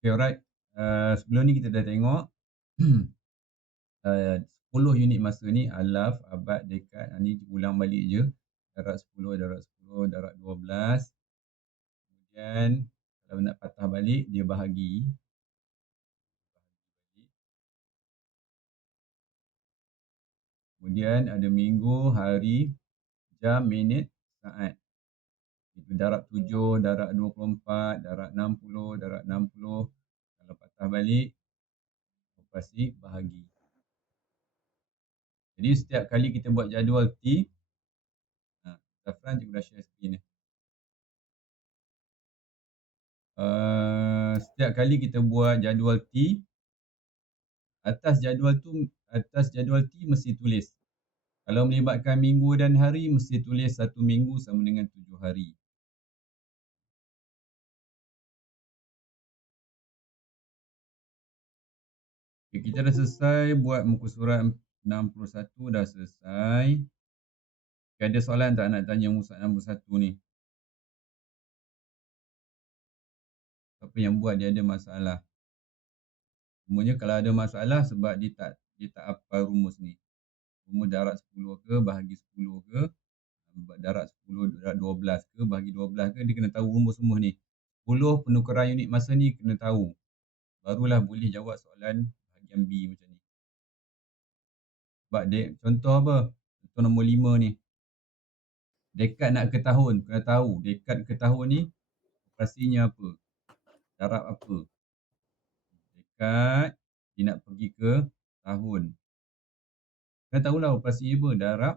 Okay, alright. Sebelum ni kita dah tengok 10 unit masa ni alaf, abad, dekad. Ni ulang balik je. Darab 10, darab 10, darab 12. Kemudian kalau nak patah balik, dia bahagi. Kemudian ada minggu, hari, jam, minit, saat. Itu darab 7, darab 24, darab 60, darab 60. Kalau patah balik, operasi bahagi. Jadi setiap kali kita buat jadual T, Zafran cikgu dah share screen ni. Setiap kali kita buat jadual T, atas jadual T mesti tulis. Kalau melibatkan minggu dan hari, mesti tulis 1 minggu sama dengan 7 hari. Okay, kita dah selesai buat muka surat 61, dah selesai. Okay, ada soalan tak nak tanya muka surat 61 ni? Siapa yang buat dia ada masalah? Semuanya kalau ada masalah sebab dia tak hafal rumus ni. Rumus darab 10 ke, bahagi 10 ke, darab 10, darab 12 ke, bahagi 12 ke, dia kena tahu rumus semua ni. 10 penukaran unit masa ni kena tahu. Barulah boleh jawab soalan bahagian B macam ni. Sebab contoh apa? Contoh nombor 5 ni. Dekad nak ke tahun, kena tahu. Dekad ke tahun ni, operasinya apa? Darab apa? Dekad, dia nak pergi ke tahun. Kena tahulah operasi apa? Darab.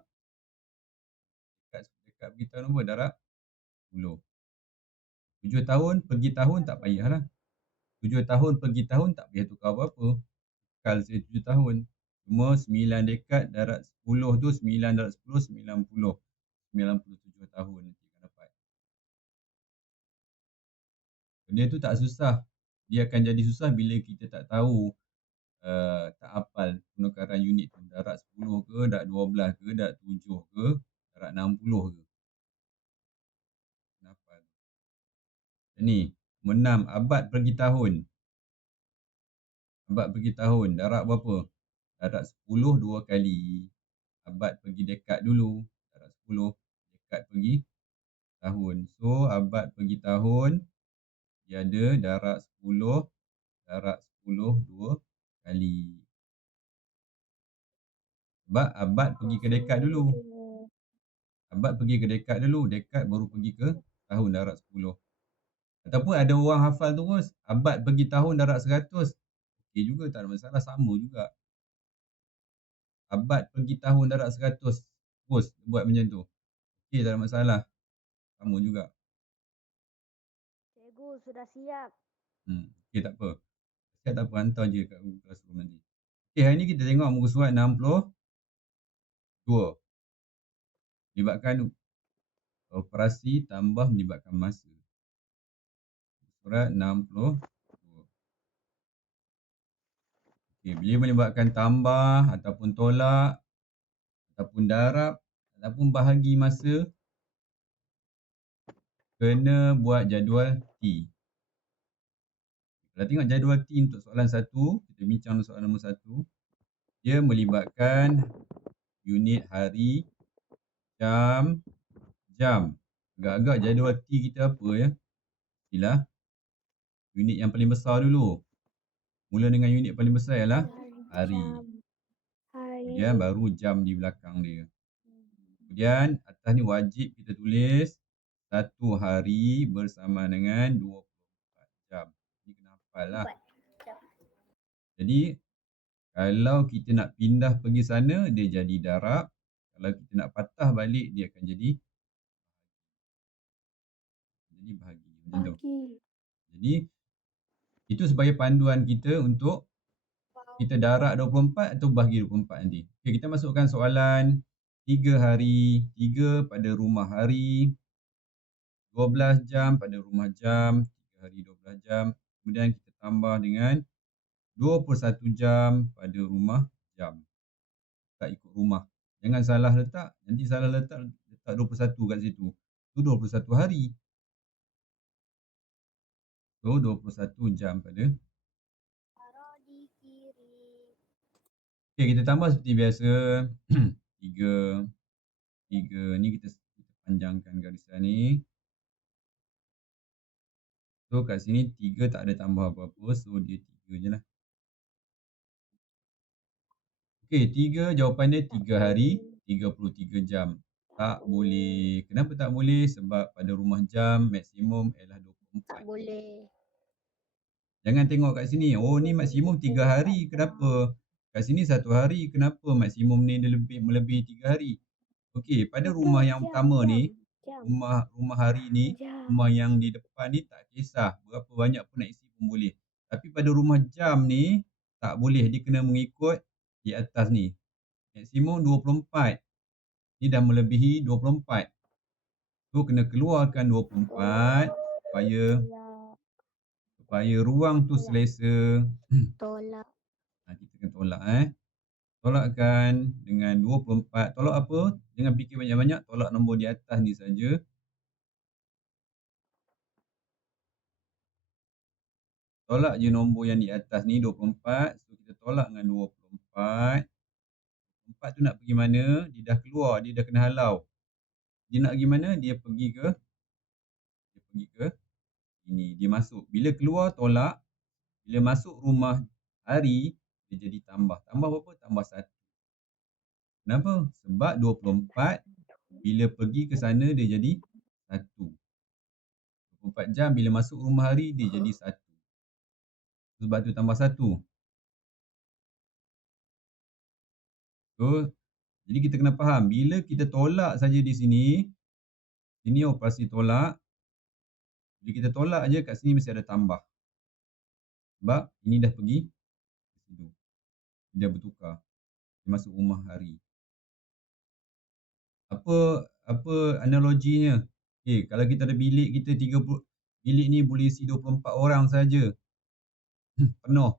Dekad pergi tahun apa? Darab 10. 7 tahun pergi tahun tak payahlah. 7 tahun pergi tahun tak payah tukar apa-apa. Kekal saya 7 tahun. Cuma 9 dekad darab 10 tu 9 darab 10, 90. 97 tahun nanti akan dapat. Benda tu tak susah. Dia akan jadi susah bila kita tak tahu, tak hafal penukaran unit tu. Darab 10 ke, darab 12 ke, darab 7 ke, darab 60 ke. Hafal. Ni, nombor 6, abad pergi tahun. Abad pergi tahun, darab berapa? Darab 10 dua kali. Abad pergi dekad dulu. Darab 10, dekad pergi tahun. So, abad pergi tahun, dia ada darab 10 dua kali. Sebab abad pergi ke dekad dulu. Abad pergi ke dekad dulu. Dekad baru pergi ke tahun darab 10. Ataupun ada orang hafal terus, abad pergi tahun darab 100. Okey juga, tak ada masalah. Sama juga. Abad pergi tahun darab 100. Terus buat macam tu. Okey, tak ada masalah. Sama juga. Cikgu sudah siap. Okey, tak apa. Siap tak apa, hantar je kat Google Classroom nanti. Okey, hari ni kita tengok muka surat 62. Melibatkan operasi tambah melibatkan masa. Surat 62. Okey, bila melibatkan tambah ataupun tolak ataupun darab ataupun bahagi masa, kena buat jadual T. Kalau tengok jadual T untuk soalan 1, kita bincang soalan nombor 1. Dia melibatkan unit hari, jam. Agak-agak jadual T kita apa ya? Mestilah unit yang paling besar dulu. Mula dengan unit paling besar ialah hari. Kemudian baru jam di belakang dia. Kemudian atas ni wajib kita tulis 1 hari bersama dengan 24 jam. Ini kena hafal lah. Jadi kalau kita nak pindah pergi sana, dia jadi darab. Kalau kita nak patah balik, dia akan jadi bahagi. Macam tu. Jadi itu sebagai panduan kita untuk kita darab 24 atau bahagi 24 nanti. Okay, kita masukkan soalan 3 hari, 3 pada rumah hari, 12 jam pada rumah jam, 3 hari 12 jam. Kemudian kita tambah dengan 21 jam pada rumah jam. Tak ikut rumah. Jangan salah letak. Nanti salah letak 21 kat situ. Itu 21 hari. So 21 jam pada. Okey, kita tambah seperti biasa. 3, 3 ni kita panjangkan garisan ni. So kat sini 3 tak ada tambah apa-apa, so dia 3 je lah. Okey, 3 jawapan dia 3 hari 33 jam. Tak boleh. Kenapa tak boleh? Sebab pada rumah jam maksimum ialah Tak 24. boleh. Jangan tengok kat sini. Oh ni maksimum 3 hari. Kenapa? Kat sini 1 hari. Kenapa maksimum ni dia melebihi 3 hari? Okey, pada rumah yang pertama ni, Jam. rumah hari ni, rumah yang di depan ni tak kisah berapa banyak pun nak isi pun boleh. Tapi pada rumah jam ni tak boleh, dia kena mengikut di atas ni. Maksimum 24. Ni dah melebihi 24. So kena keluarkan 24 supaya ruang tu selesa. Tolak. Kita kena tolak Tolakkan dengan 24. Tolak apa? Jangan fikir banyak-banyak, tolak nombor di atas ni saja. Tolak je nombor yang di atas ni 24. So kita tolak dengan 24. 4 tu nak pergi mana? Dia dah keluar, dia dah kena halau. Dia nak pergi mana? Dia pergi ke ini. Dia masuk. Bila keluar tolak, bila masuk rumah hari, dia jadi tambah. Tambah berapa? Tambah 1. Kenapa? Sebab 24 bila pergi ke sana dia jadi 1. 24 jam bila masuk rumah hari dia jadi 1. Sebab tu tambah 1. So, jadi kita kena faham bila kita tolak saja di sini, ini operasi tolak. Bila kita tolak aja kat sini mesti ada tambah. Sebab ini dah pergi ke situ. Dia bertukar. Dia masuk rumah hari. Apa analoginya? Okey, kalau kita ada bilik kita 30, bilik ni boleh isi 24 orang saja. Penuh.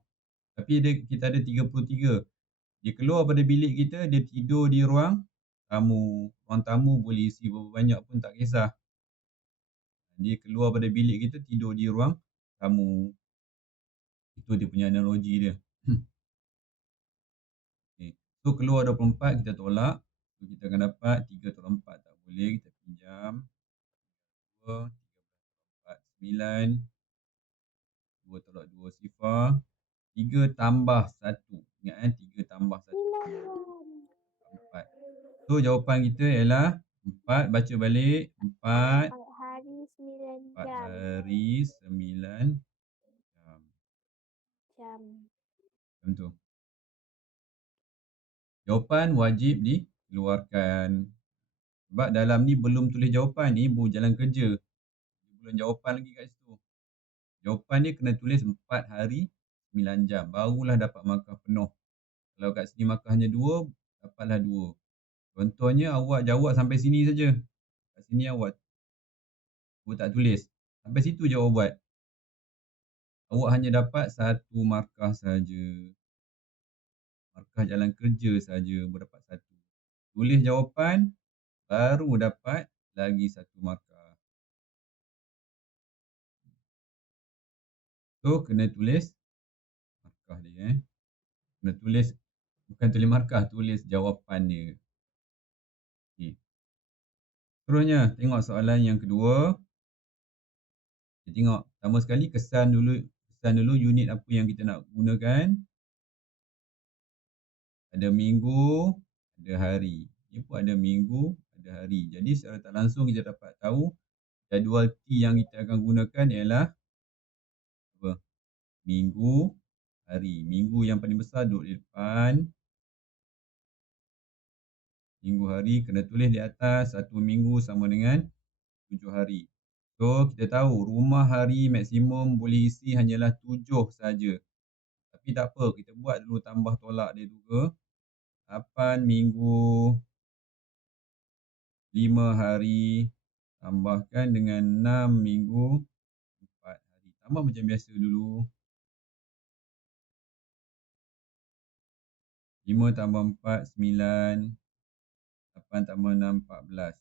Tapi kita ada 33. Dia keluar pada bilik kita, dia tidur di ruang tamu. Ruang tamu boleh isi berapa banyak pun tak kisah. Dia keluar pada bilik kita, tidur di ruang tamu. Itu dia punya analogi dia. Okay. So keluar 24, kita tolak. So kita akan dapat 3 tolak 4 tak boleh. Kita pinjam. 2, 3 4, 9. 2 tolak 2 sifar. 3 tambah 1. Ingat 3 tambah 1. 4. So jawapan kita ialah 4. Baca balik. 4. 4 hari 9 4 jam. hari 9 jam. Macam tu. Jawapan wajib dikeluarkan. Sebab dalam ni belum tulis jawapan ni, baru jalan kerja. Belum jawapan lagi kat situ. Jawapan dia kena tulis 4 hari 9 jam. Barulah dapat markah penuh. Kalau kat sini markah hanya 2, dapatlah 2. Contohnya awak jawab sampai sini saja. Kat sini awak tak tulis. Sampai situ je awak buat. Awak hanya dapat 1 markah saja. Markah jalan kerja saja berdapat 1. Tulis jawapan, baru dapat lagi 1 markah. So, kena tulis markah dia. Kena tulis, bukan tulis markah, tulis jawapan dia. Okay. Seterusnya, tengok soalan yang kedua. Kita tengok, pertama sekali kesan dulu unit apa yang kita nak gunakan. Ada minggu, ada hari. Ini pun ada minggu, ada hari. Jadi secara tak langsung kita dapat tahu jadual T yang kita akan gunakan ialah apa? Minggu, hari. Minggu yang paling besar duduk di depan. Minggu hari kena tulis di atas. 1 minggu sama dengan 7 hari. So kita tahu rumah hari maksimum boleh isi hanyalah 7 saja. Tapi tak apa, kita buat dulu tambah tolak dia juga. 8 minggu, 5 hari, tambahkan dengan 6 minggu, 4 hari. Tambah macam biasa dulu. 5 tambah 4, 9. 8 tambah 6, 14.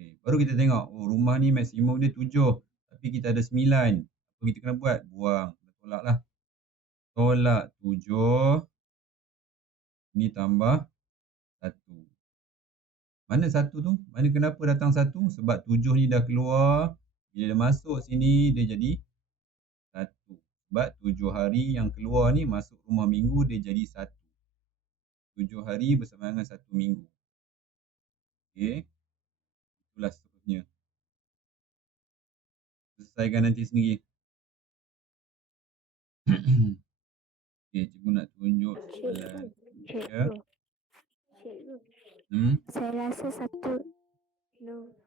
Okay. Baru kita tengok, oh rumah ni maksimum dia 7. Tapi kita ada 9. Apa kita kena buat? Buang. Kena tolak lah. Tolak 7. Ni tambah 1. Mana 1 tu? Mana kenapa datang 1? Sebab 7 ni dah keluar. Bila dia masuk sini, dia jadi 1. Sebab 7 hari yang keluar ni masuk rumah minggu, dia jadi 1. 7 hari bersama dengan 1 minggu. Okey. Itulah seterusnya. Selesaikan nanti sendiri. Okey, cikgu nak tunjuk soalan. Ya. Cikgu, cikgu. Saya rasa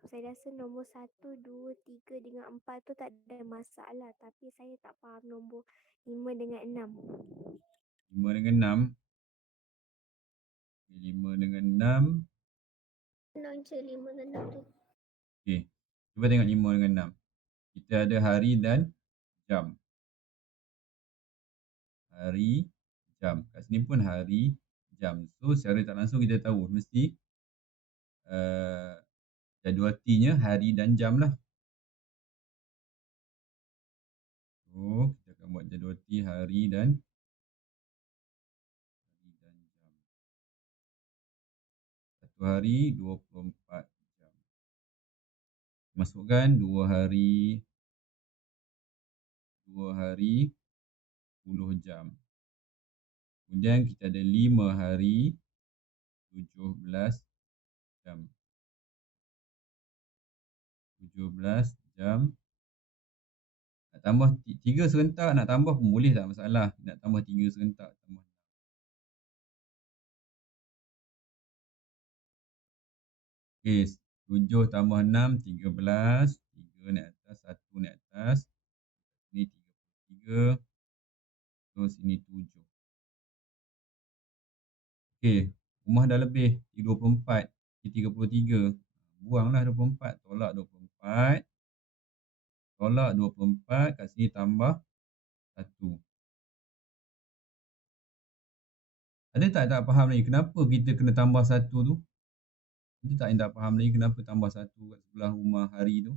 saya rasa nombor 1, 2, 3 dengan 4 tu tak ada masalah. Tapi saya tak faham nombor 5 dengan 6. 5 dengan 6. 5 dengan 6. Senang je 5 dengan 6 tu. Okey. Cuba tengok 5 dengan 6. Kita ada hari dan jam. Hari, jam. Kat sini pun hari, jam. So, secara tak langsung kita tahu mesti jadual T-nya hari dan jam lah. So, kita akan buat jadual T hari dan jam. Satu hari 24 jam. Masukkan 2 hari 10 jam. Kemudian kita ada 5 hari 17 jam. 17 jam. Nak tambah 3 serentak, nak tambah pun boleh, tak masalah. Nak tambah 3 serentak, tambah. Okey, 7 tambah 6, 13. 3 naik atas, 1 naik atas. Ni 33. So, sini 7. Okey, rumah dah lebih. 24. Ni 33. Buanglah 24. Tolak 24. Tolak 24. Kat sini tambah 1. Ada tak faham lagi kenapa kita kena tambah 1 tu? Ada tak yang tak faham lagi kenapa tambah 1 kat sebelah rumah hari tu?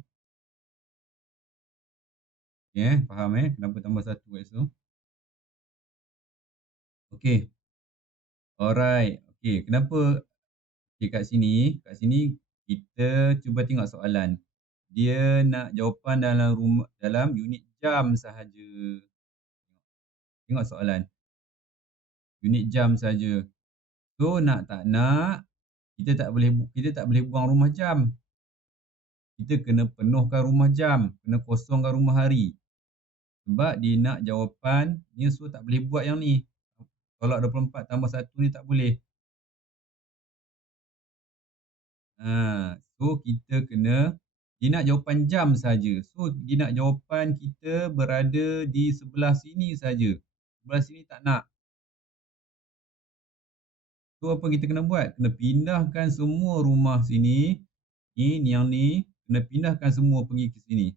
Okay, faham kenapa tambah 1 kat situ? Okey. Alright. Okey, kenapa kat sini kita cuba tengok soalan. Dia nak jawapan dalam unit jam sahaja. Tengok soalan. Unit jam saja. So, nak tak nak, kita tak boleh buang rumah jam. Kita kena penuhkan rumah jam, kena kosongkan rumah hari. Sebab dia nak jawapan ni, so tak boleh buat yang ni. Tolak 24 tambah 1 ni tak boleh. So kita kena, dia nak jawapan jam saja. So dia nak jawapan kita berada di sebelah sini saja. Sebelah sini tak nak. So apa kita kena buat? Kena pindahkan semua rumah sini. Ni yang ni kena pindahkan semua pergi ke sini.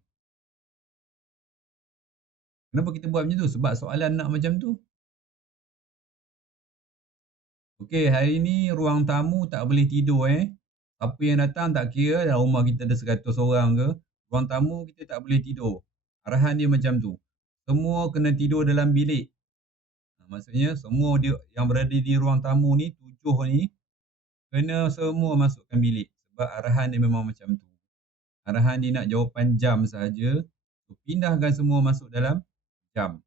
Kenapa kita buat macam tu? Sebab soalan nak macam tu. Okey, hari ni ruang tamu tak boleh tidur Siapa yang datang tak kira dalam rumah kita ada 100 orang ke, ruang tamu kita tak boleh tidur. Arahan dia macam tu. Semua kena tidur dalam bilik. Maksudnya semua dia yang berada di ruang tamu ni, 7 ni, kena semua masukkan bilik. Sebab arahan dia memang macam tu. Arahan dia nak jawapan jam sahaja. So, pindahkan semua masuk dalam jam.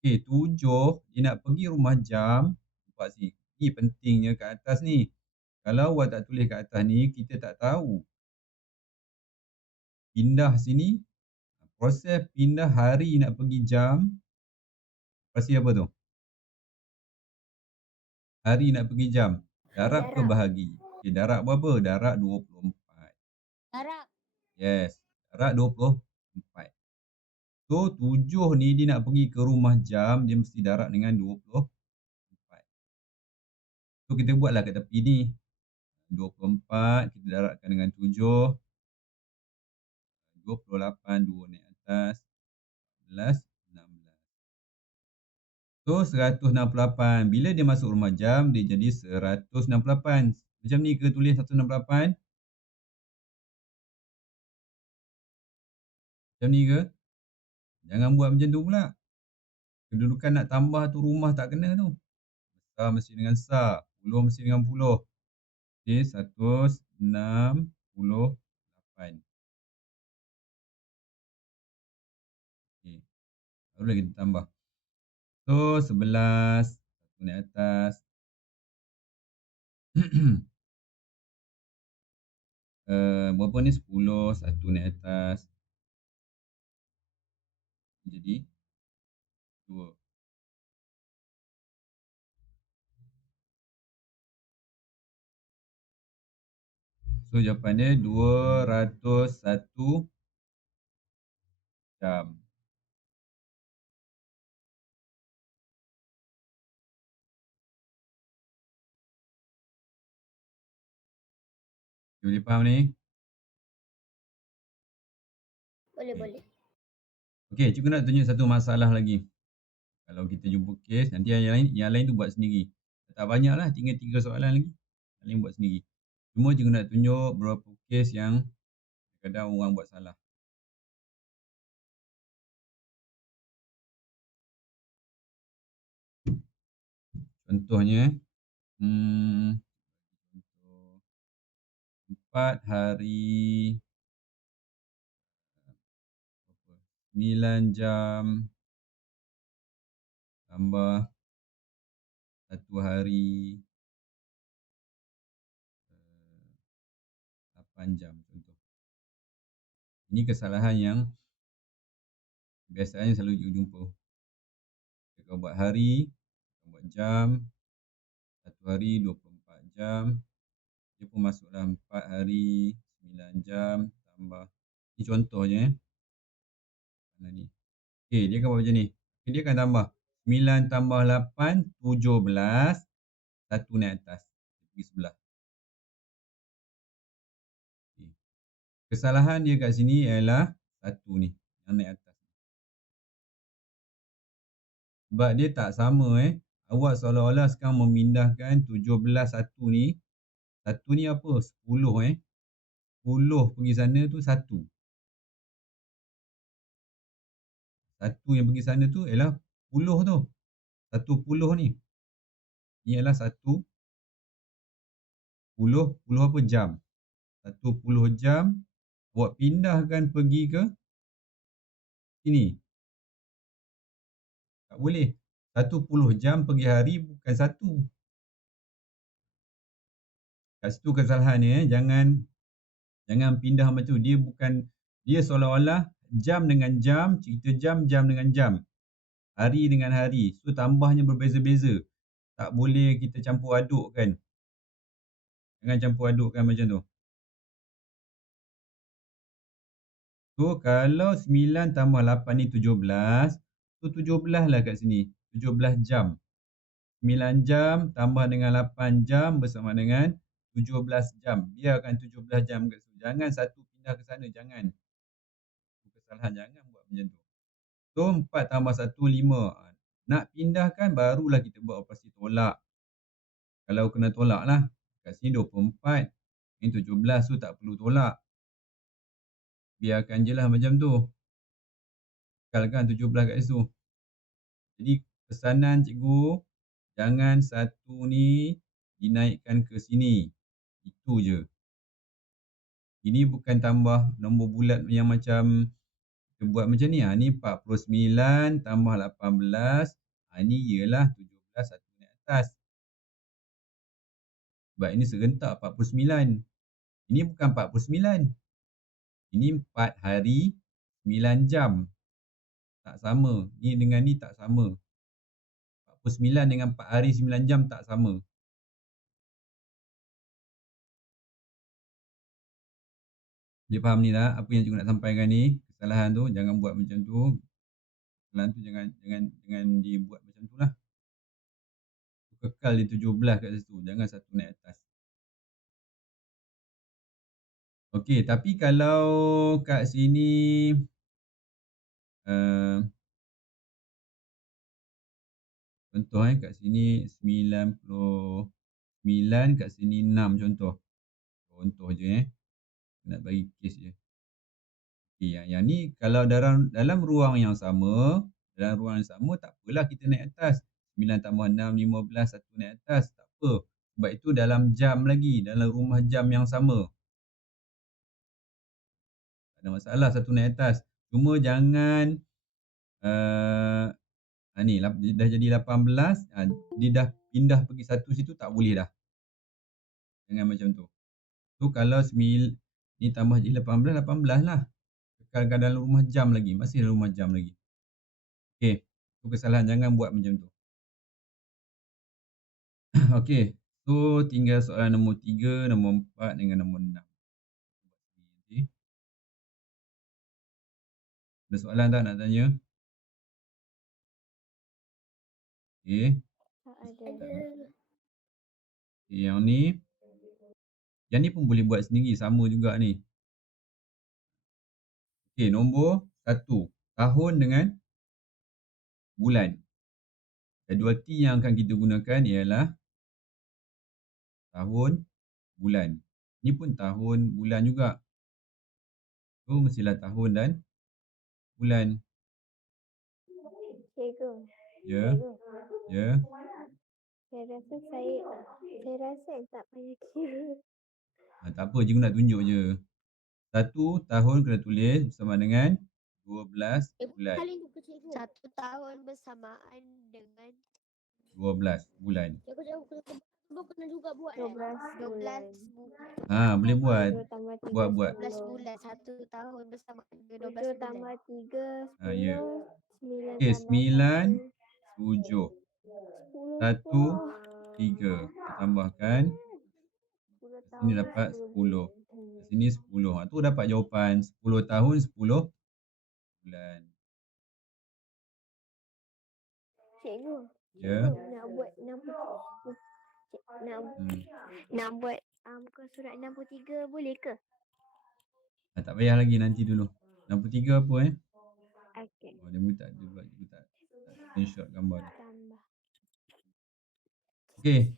Okey, 7 dia nak pergi rumah jam. Nampak sini. Ni pentingnya kat atas ni. Kalau awak tak tulis kat atas ni, kita tak tahu. Pindah sini, proses pindah hari nak pergi jam, pasti apa tu? Hari nak pergi jam. Darab ke bahagi? Okay, darab berapa? Darab 24. Darab. Yes, darab 24. So, 7 ni dia nak pergi ke rumah jam, dia mesti darab dengan 24. So, kita buatlah kat tepi ni. 24, kita darabkan dengan 7. 28, 2 naik atas. 11, 16. So, 168. Bila dia masuk rumah jam, dia jadi 168. Macam ni ke tulis 168? Macam ni ke? Jangan buat macam tu pula. Kedudukan nak tambah tu rumah tak kena tu. Besar mesti dengan besar. Puluh mesti dengan puluh. Okey, 168. Okey, barulah kita tambah. So, 11. Satu naik atas. Berapa ni? 10. Satu naik atas. Jadi, 2. So, jawapan dia 201 jam. Boleh faham ni? Boleh. Okey, cikgu nak tunjuk satu masalah lagi. Kalau kita jumpa kes, nanti yang lain tu buat sendiri. Tak banyaklah, tinggal 3 soalan lagi. Yang lain buat sendiri. Cuma cikgu nak tunjuk beberapa kes yang kadang orang buat salah. Contohnya, 4 hari 9 jam tambah 1 hari 8 jam contoh. Ini kesalahan yang biasanya selalu cikgu jumpa. Kita buat hari, buat jam, 1 hari 24 jam. Dia pun masuklah 4 hari 9 jam tambah. Ini contohnya. Mana ni? Okey, dia akan buat macam ni. Dia akan tambah 9 tambah 8, 17. 1 naik atas. Pergi sebelah. Okay. Kesalahan dia kat sini ialah 1 ni. Yang naik atas. Sebab dia tak sama Awak seolah-olah sekarang memindahkan 17 1 ni. 1 ni apa? 10 10 pergi sana tu 1. 1 yang pergi sana tu ialah 10 tu. 1 ni. Ni ialah 1 10 apa jam. 1 jam awak pindahkan pergi ke sini. Tak boleh. 1 jam pergi hari bukan 1. Kat situ kesalahan dia jangan pindah macam tu. Dia seolah-olah jam dengan jam, cerita jam dengan jam. Hari dengan hari. So tambahnya berbeza-beza. Tak boleh kita campur adukkan. Jangan campur adukkan macam tu. So kalau 9 tambah 8 ni 17. So 17 lah kat sini. 17 jam. 9 jam tambah dengan 8 jam bersama dengan 17 jam. Biarkan 17 jam kat situ. Jangan satu pindah ke sana. Jangan. Kesalahan. Jangan buat macam tu. So 4 tambah 1, 5. Nak pindahkan barulah kita buat operasi tolak. Kalau kena tolak lah. Kat sini 24. Ini 17 tu tak perlu tolak. Biarkan je lah macam tu. Kekalkan 17 kat situ. Jadi pesanan cikgu, jangan 1 ni dinaikkan ke sini. Itu je. Ini bukan tambah nombor bulat yang macam kita buat macam ni. Ni 49 tambah 18. Ni ialah 17 1 naik atas. Sebab ini serentak 49. Ini bukan 49. Ini 4 hari 9 jam. Tak sama. Ni dengan ni tak sama. 49 dengan 4 hari 9 jam tak sama. Dia faham ni tak? Apa yang cikgu nak sampaikan ni? Kesalahan tu jangan buat macam tu. Kesalahan tu jangan dibuat macam tu lah. Kekal di 17 kat situ. Jangan 1 naik atas. Okey, tapi kalau kat sini contoh kat sini 99, kat sini 6 contoh. Contoh je nak bagi kes je. Yang ni kalau dalam ruang yang sama, tak apalah kita naik atas. 9 tambah 6, 15, 1 naik atas. Tak apa. Sebab itu dalam jam lagi, dalam rumah jam yang sama. Tak ada masalah satu naik atas. Cuma jangan dah jadi 18, dia dah pindah pergi satu situ tak boleh dah. Jangan macam tu. Tu kalau ni tambah jadi 18, 18 lah. Kekalkan dalam rumah jam lagi. Masih dalam rumah jam lagi. Okey. Tu kesalahan, jangan buat macam tu. Okey. So tinggal soalan nombor 3, nombor 4 dengan nombor 6. Okay. Ada soalan tak nak tanya? Okey. Tak ada. Okay, yang ni pun boleh buat sendiri, sama juga ni. Okey, nombor 1. Tahun dengan bulan. Jadual T yang akan kita gunakan ialah tahun, bulan. Ni pun tahun, bulan juga. So, mestilah tahun dan bulan. Cikgu. Ya. Cikgu. Ya. Saya rasa saya tak payah kira. Tak apa, cikgu nak tunjuk je. 1 tahun kena tulis bersama dengan 12 bulan. 1 tahun bersamaan dengan 12 bulan. Cikgu kena juga buat 12 bulan. Boleh buat. 7 tambah 3, Buat. 12 bulan. 1 tahun bersamaan dengan 12 bulan. 7 tambah 3, 10. Ya. 9 Okey, tambah 9, 1, 7. 10. 1, 3. Kita tambahkan. 10 tahun. Sini dapat 10. Sini 10. Tu dapat jawapan. 10 tahun, 10 bulan. Cikgu. Ya. Nak buat 60. Nak buat muka surat 63 boleh ke? Tak payah lagi, nanti dulu. 63 apa Okey. Dia pun tak ada buat. Dia tak screenshot gambar dia. Tambah. Okey.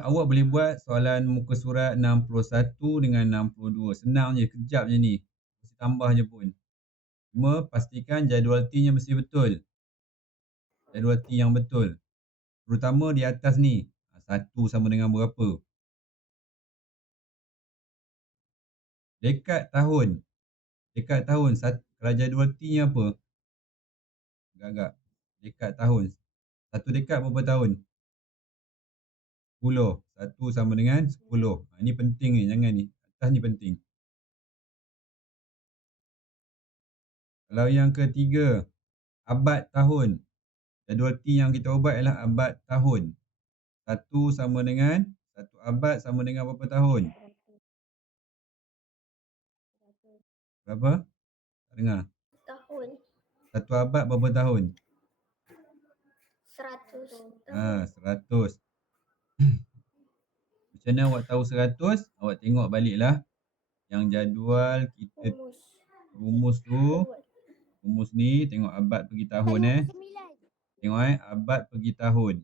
Awak boleh buat soalan muka surat 61 dengan 62. Senang je, kejap je ni. Mesti tambah je pun. Cuma pastikan jadual T-nya mesti betul. Jadual T yang betul. Terutama di atas ni. 1 sama dengan berapa? Dekad tahun. Kalau jadual T-nya apa? Agak-agak. Dekad tahun. 1 dekad berapa tahun? 10. 1 sama dengan 10. Ini penting ni. Jangan ni. Atas ni penting. Kalau yang ketiga, abad tahun. Jadual T yang kita ubat ialah abad tahun. 1 sama dengan 1 abad sama dengan berapa tahun? Berapa? Tak dengar. Tahun. 1 abad berapa tahun? 100. 100. Macam mana awak tahu 100? Awak tengok baliklah yang jadual kita rumus tu. Rumus ni tengok abad pergi tahun Tengok abad pergi tahun.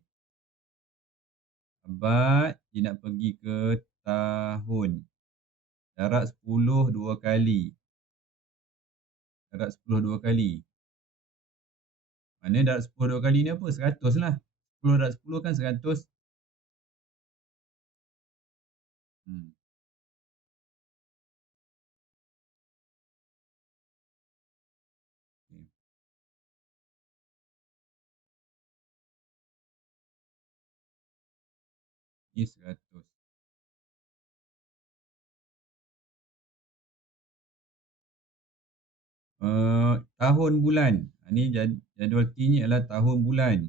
Abad dia nak pergi ke tahun. Darab 10 dua kali. Darab 10 dua kali. Mana darab 10 dua kali ni apa? 100 lah. 10 darab 10 kan 100. Ni 100. Tahun bulan. Ni jadual T ni adalah tahun bulan.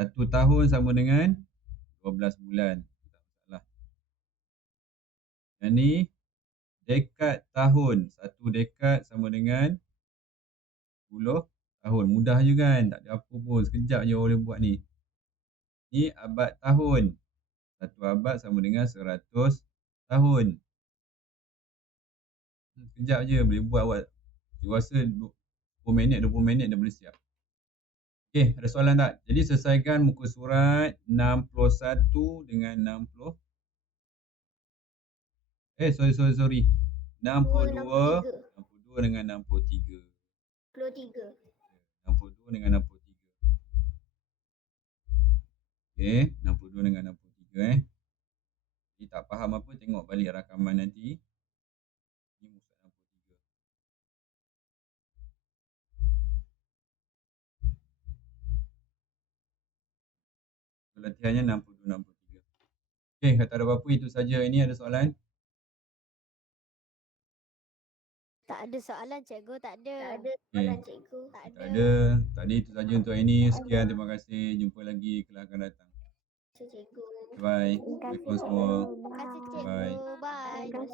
1 tahun sama dengan 12 bulan. Tak masalah. Yang ni dekad tahun. 1 dekad sama dengan 10 tahun. Mudah je kan? Tak ada apa pun. Sekejap je boleh buat ni. Ni abad tahun. 1 abad sama dengan 100 tahun. Sekejap je boleh buat awak. Saya rasa 20 minit dah boleh siap. Okey, ada soalan tak? Jadi selesaikan muka surat 61 dengan 60. Sorry. 62 dengan 63. 62 dengan 63. Okey, 62 dengan 63 Jadi tak faham apa, tengok balik rakaman nanti. Ni muka 63. So, latihannya 62, 63. Okey, kata ada apa-apa, itu saja. Ini ada soalan? Tak ada soalan, cikgu. Tak ada. Okey. Tak ada. Tadi itu saja untuk hari ini. Sekian, terima kasih. Jumpa lagi kelas akan datang. Bye. Terima kasih, Assalamualaikum semua. cikgu. Terima kasih, cikgu. Bye.